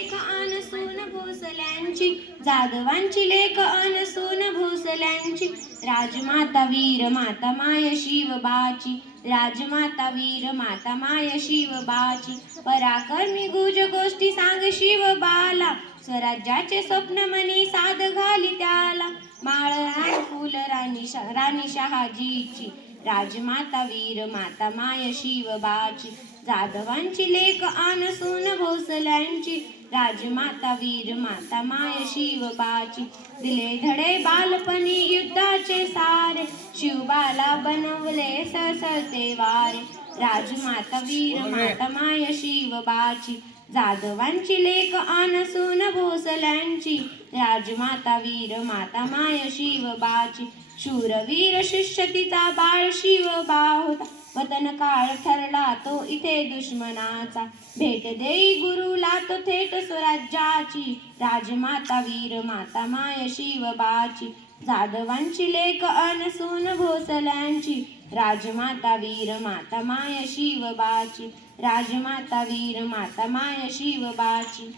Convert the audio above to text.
लेख अनसून भोसल्यांची जाधवांची लेख अनसून भोसल्यांची. राजमाता वीर माता माय शिवबाची राजमाता वीर माता माय शिवबाची पराक्रमी गुज गोष्टी सांग शिवबाला स्वराज्याचे स्वप्न मनी साध घाली त्याला. माळ राणी फुल राणी शा- राणी शहाजीची. राजमाता वीर माता माय शिवबाची जाधवांची लेख अनसून भोसल्यांची. राजमाता वीर माता माय शिवबाची दिले धडे बालपणी युद्धाचे सारे. शिवबाला बनवले ससते वारे. राजमाता वीर माता माय शिवबाची जाधवांची लेख अनसून भोसल्यांची. राजमाता वीर माता माय शिवबाची शूरवीर शिष्य तिचा बाळ शिवबा होता वतन काळ ठरला तो इथे दुश्मनाचा. भेट देई गुरुला तो थेट स्वराज्याची. राजमाता वीर माता माय शिवबाची जाधवांची लेख अनसून भोसल्यांची. राजमाता वीर माता माय शिवबाची राजमाता वीर माता माय शिवबाची